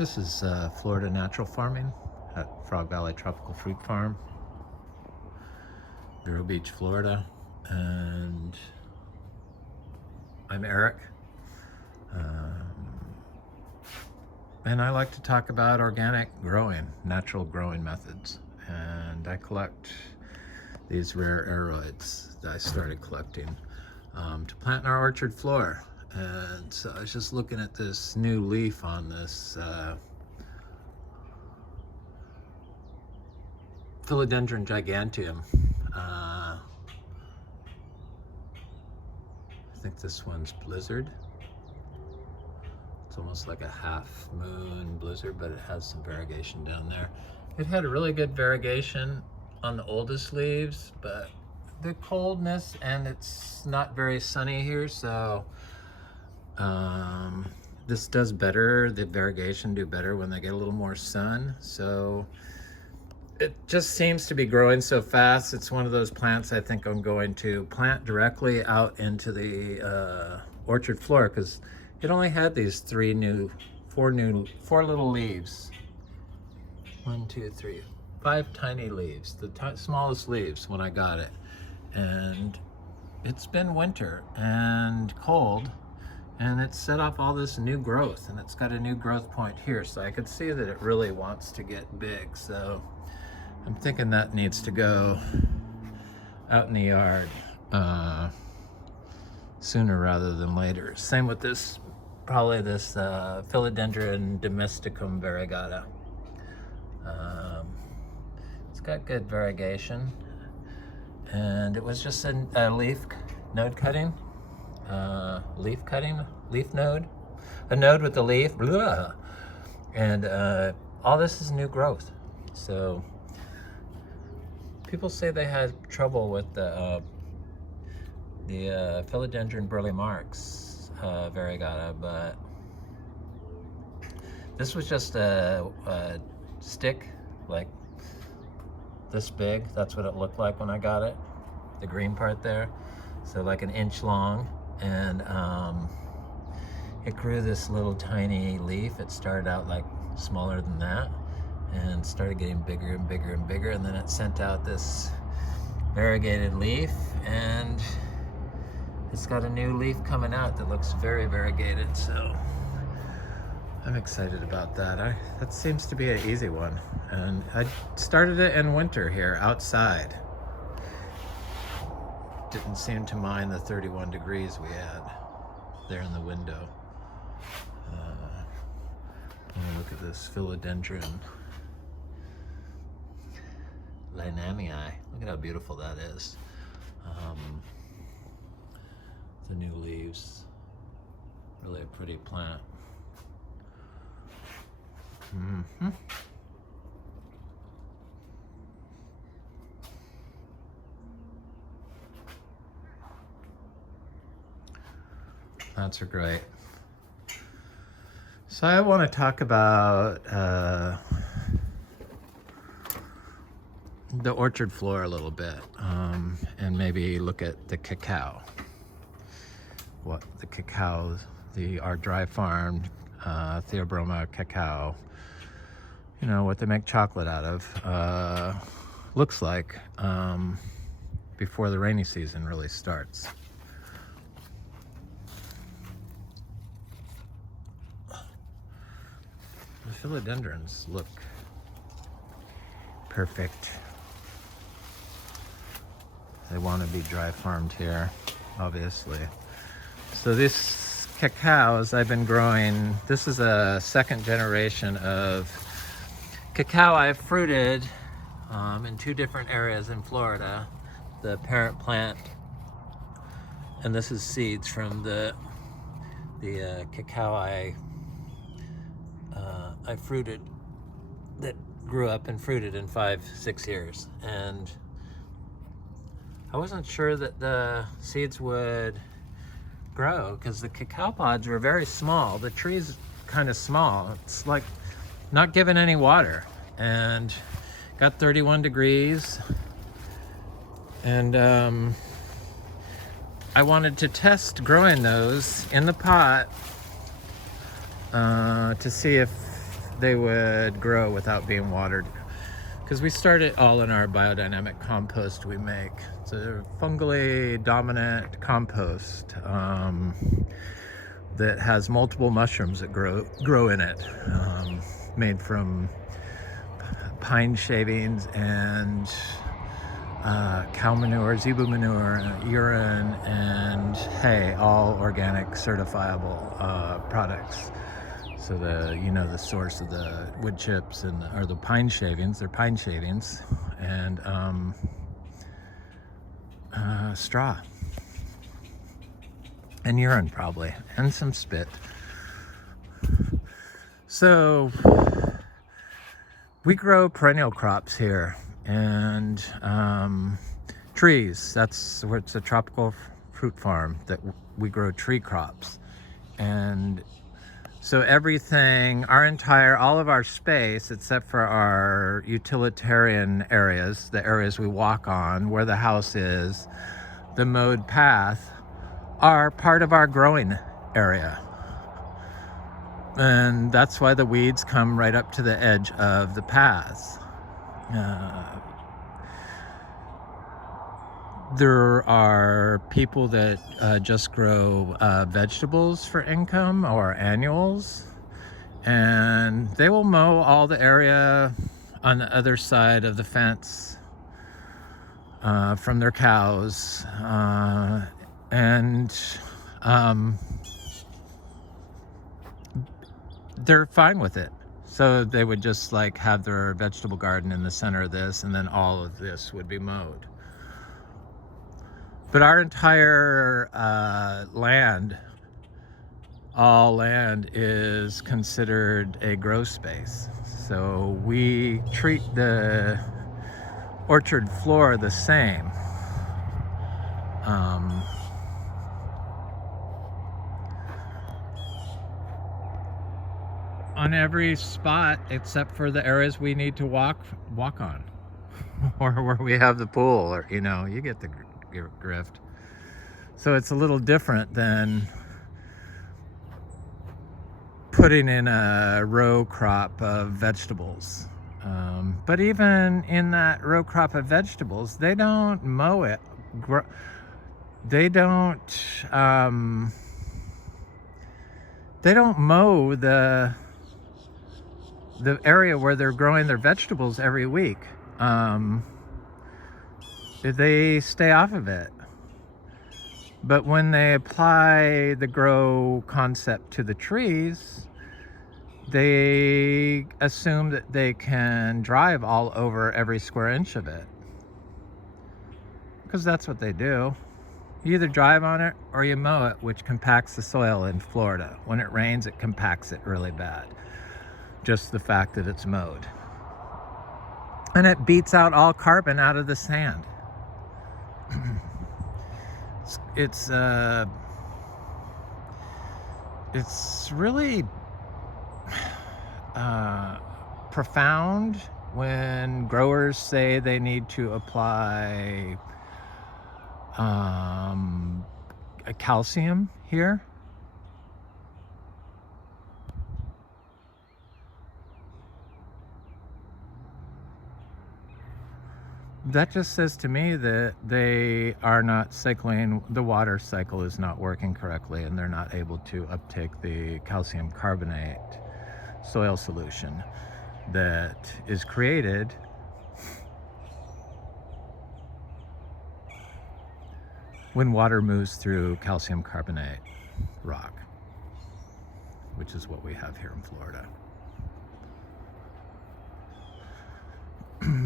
This is Florida Natural Farming at Frog Valley Tropical Fruit Farm, Vero Beach, Florida, and I'm Eric. And I like to talk about organic growing, natural growing methods. And I collect these rare aroids that I started collecting to plant in our orchard floor. And so I was just looking at this new leaf on this Philodendron giganteum. I think this one's blizzard. It's almost like a half moon blizzard, but it has some variegation down there. It had a really good variegation on the oldest leaves, but the coldness, and it's not very sunny here, so this does better. The variegation do better when they get a little more sun. So it just seems to be growing so fast. It's one of those plants I think I'm going to plant directly out into the orchard floor, because it only had these four little leaves. 1, 2, 3, 5 tiny leaves, the smallest leaves when I got it. And it's been winter and cold, and it's set off all this new growth, and it's got a new growth point here, so I could see that it really wants to get big. So I'm thinking that needs to go out in the yard sooner rather than later. Same with this, probably this Philodendron domesticum variegata. It's got good variegation, and it was just a leaf node cutting. Leaf node, a node with a leaf, blah. And all this is new growth. So people say they had trouble with the Philodendron Burle Marx variegata, but this was just a stick like this big. That's what it looked like when I got it, the green part there, so like an inch long. And it grew this little tiny leaf. It started out like smaller than that and started getting bigger and bigger and bigger, and then it sent out this variegated leaf, and it's got a new leaf coming out that looks very variegated. So I'm excited about that. That seems to be an easy one, and I started it in winter here outside. Didn't seem to mind the 31 degrees we had there in the window. Look at this Philodendron Lynamii. Look at how beautiful that is. The new leaves, really a pretty plant. Plants are great. So I want to talk about the orchard floor a little bit, and maybe look at the cacao. What the cacao, our dry farmed Theobroma cacao, you know, what they make chocolate out of, looks like before the rainy season really starts. The philodendrons look perfect. They want to be dry farmed here, obviously. So this cacaos I've been growing, this is a second generation of cacao I've fruited in 2 different areas in Florida. The parent plant, and this is seeds from the cacao I fruited, that grew up and fruited in 5-6 years. And I wasn't sure that the seeds would grow because the cacao pods were very small. The tree's kind of small. It's like not given any water, and got 31 degrees. And I wanted to test growing those in the pot to see if they would grow without being watered. Because we start it all in our biodynamic compost we make. It's a fungally dominant compost that has multiple mushrooms that grow in it, made from pine shavings and cow manure, zebu manure, urine, and hay, all organic certifiable products. So the source of the wood chips are the pine shavings. They're pine shavings and straw and urine probably, and some spit. So we grow perennial crops here and trees. That's where it's a tropical fruit farm that we grow tree crops. And so everything, all of our space, except for our utilitarian areas, the areas we walk on, where the house is, the mowed path, are part of our growing area. And that's why the weeds come right up to the edge of the paths. There are people that just grow vegetables for income or annuals, and they will mow all the area on the other side of the fence from their cows, and they're fine with it. So they would just like have their vegetable garden in the center of this, and then all of this would be mowed. But our entire all land is considered a grow space. So we treat the orchard floor the same. On every spot except for the areas we need to walk on, or where we have the pool, or you get the grift. So it's a little different than putting in a row crop of vegetables. But even in that row crop of vegetables, they don't mow it. They don't mow the area where they're growing their vegetables every week. They stay off of it. But when they apply the grow concept to the trees, they assume that they can drive all over every square inch of it. Because that's what they do. You either drive on it or you mow it, which compacts the soil in Florida. When it rains, it compacts it really bad. Just the fact that it's mowed. And it beats out all carbon out of the sand. It's really profound when growers say they need to apply a calcium here. That just says to me that they are not cycling, the water cycle is not working correctly, and they're not able to uptake the calcium carbonate soil solution that is created when water moves through calcium carbonate rock, which is what we have here in Florida.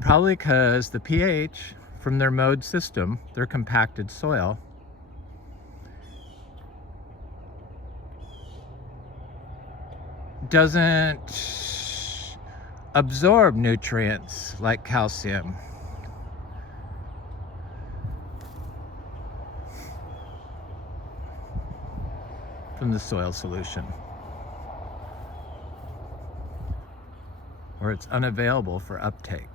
Probably because the pH from their mowed system, their compacted soil, doesn't absorb nutrients like calcium. From the soil solution. Or it's unavailable for uptake.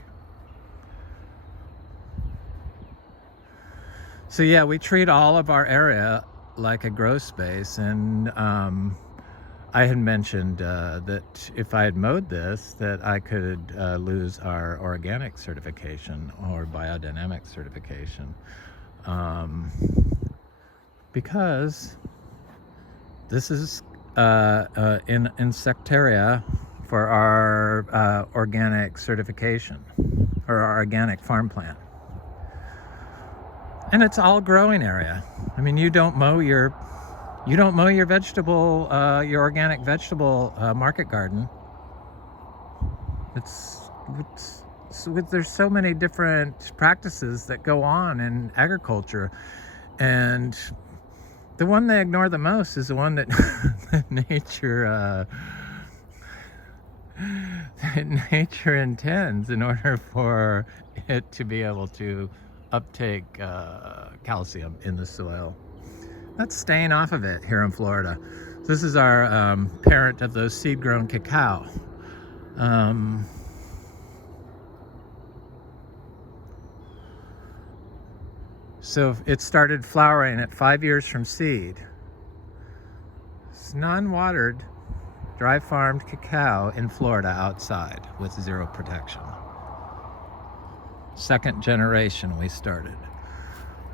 So yeah, we treat all of our area like a grow space, and I had mentioned that if I had mowed this, that I could lose our organic certification or biodynamic certification, because this is in insectaria for our organic certification, or our organic farm plant. And it's all growing area. I mean, you don't mow your vegetable, your organic vegetable market garden. There's so many different practices that go on in agriculture, and the one they ignore the most is the one that nature intends in order for it to be able to uptake calcium in the soil. That's staying off of it here in Florida. This is our parent of those seed-grown cacao. So it started flowering at 5 years from seed. It's non-watered, dry-farmed cacao in Florida outside with zero protection. Second generation we started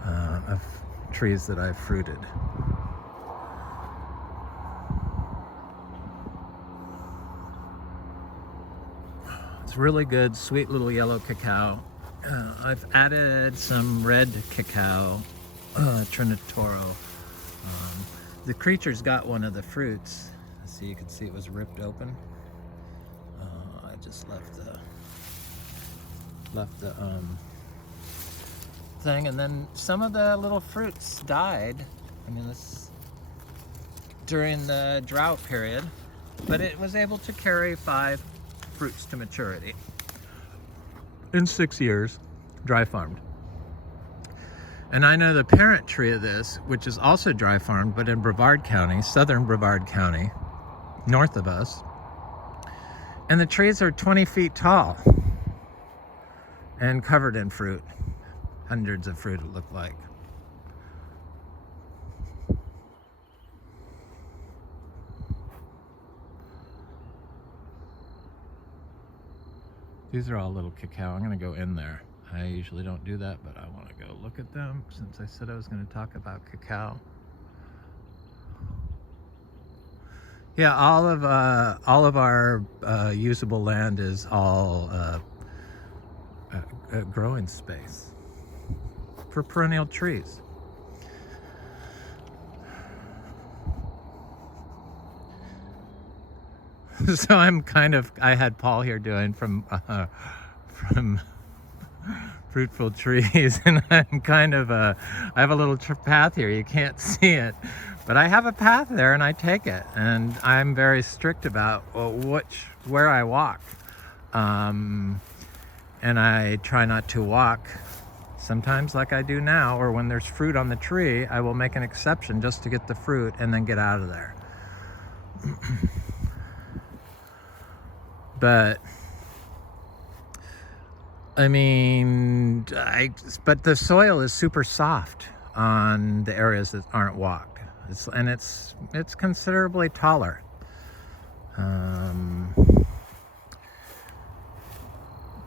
of trees that I've fruited. It's really good, sweet little yellow cacao. I've added some red cacao, Trinitoro. The creature's got one of the fruits. So you can see it was ripped open. I just left the thing, and then some of the little fruits died. I mean, this during the drought period, but it was able to carry 5 fruits to maturity in 6 years, dry farmed. And I know the parent tree of this, which is also dry farmed, but in Brevard County, southern Brevard County, north of us. And the trees are 20 feet tall and covered in fruit. Hundreds of fruit, it looked like. These are all little cacao. I'm going to go in there. I usually don't do that, but I want to go look at them since I said I was going to talk about cacao. Yeah, all of our usable land is all growing space for perennial trees. So I had Paul here doing from Fruitful Trees, and I'm I have a little path here. You can't see it, but I have a path there, and I take it, and I'm very strict about where I walk, and I try not to walk. Sometimes, like I do now, or when there's fruit on the tree, I will make an exception just to get the fruit and then get out of there. But I mean, but the soil is super soft on the areas that aren't walked. It's considerably taller.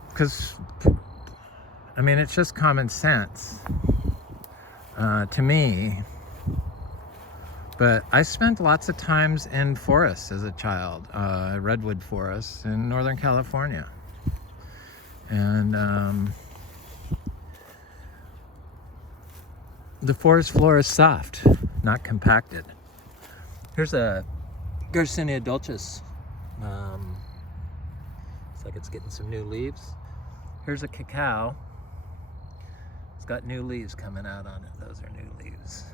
Because, I mean, it's just common sense to me. But I spent lots of times in forests as a child, redwood forests in Northern California. And the forest floor is soft, not compacted. Here's a Garcinia dulcis. Looks like it's getting some new leaves. Here's a cacao. It's got new leaves coming out on it. Those are new leaves.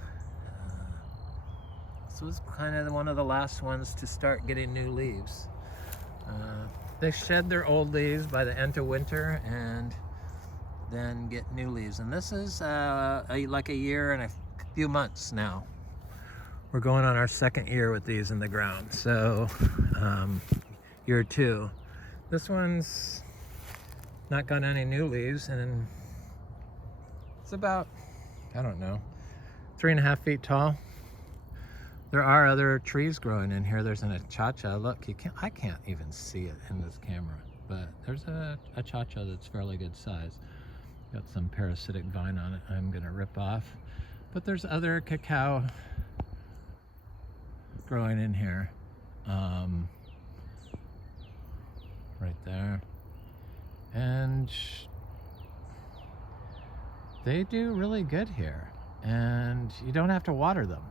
This was kind of one of the last ones to start getting new leaves. They shed their old leaves by the end of winter and then get new leaves. And this is like a year and a few months now. We're going on our second year with these in the ground. So year 2. This one's not got any new leaves, and it's about, I don't know, 3.5 feet tall. There are other trees growing in here. There's an achacha. Look, I can't even see it in this camera, but there's a achacha that's fairly good size. Got some parasitic vine on it I'm gonna rip off. But there's other cacao growing in here. Right there. And they do really good here. And you don't have to water them.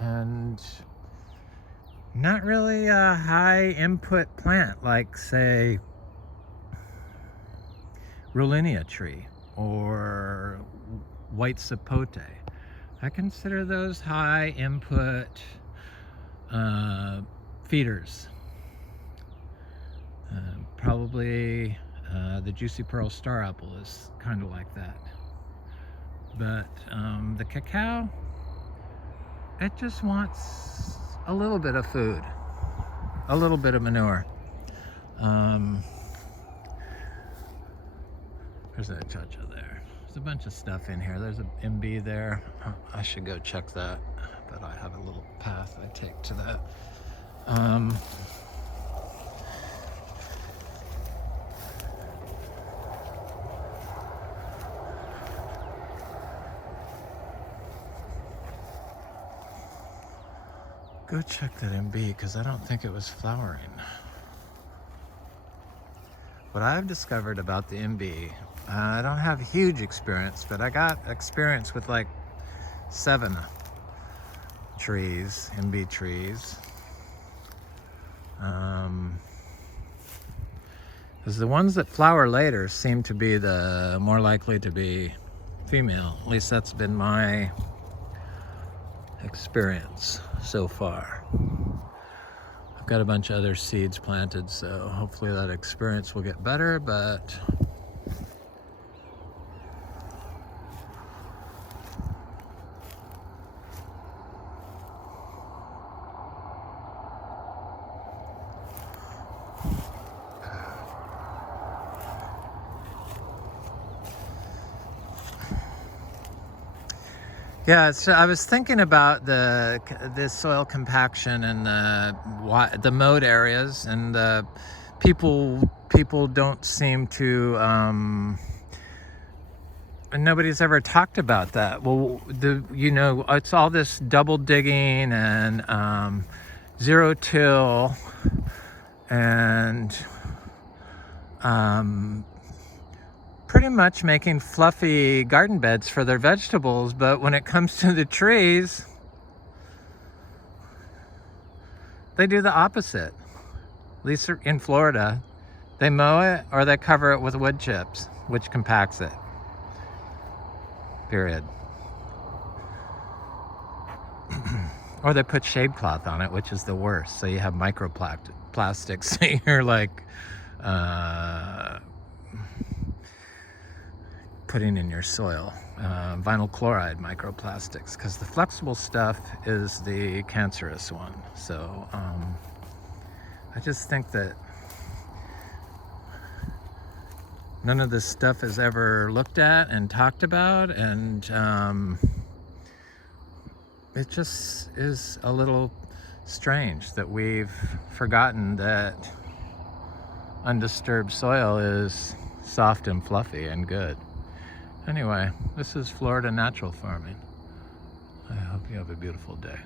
And not really a high input plant like, say, Rulinia tree or white sapote. I consider those high input feeders. Probably the Juicy Pearl Star Apple is kind of like that. But the cacao, it just wants a little bit of food, a little bit of manure. There's a chacha there. There's a bunch of stuff in here. There's an MB there. I should go check that, but I have a little path I take to that. Go check that MB because I don't think it was flowering. What I've discovered about the MB, I don't have huge experience, but I got experience with like 7 trees, MB trees. Because the ones that flower later seem to be the more likely to be female. At least that's been my experience so far. I've got a bunch of other seeds planted, so hopefully that experience will get better, but yeah, so I was thinking about the soil compaction and the mowed areas, and people don't seem to, and nobody's ever talked about that. Well, it's all this double digging and zero till and pretty much making fluffy garden beds for their vegetables, but when it comes to the trees, they do the opposite. At least in Florida, they mow it or they cover it with wood chips, which compacts it. Period. Or they put shade cloth on it, which is the worst. So you have microplastics. So you're like putting in your soil vinyl chloride microplastics, because the flexible stuff is the cancerous one. So I just think that none of this stuff is ever looked at and talked about, and it just is a little strange that we've forgotten that undisturbed soil is soft and fluffy and good. Anyway, this is Florida natural farming. I hope you have a beautiful day.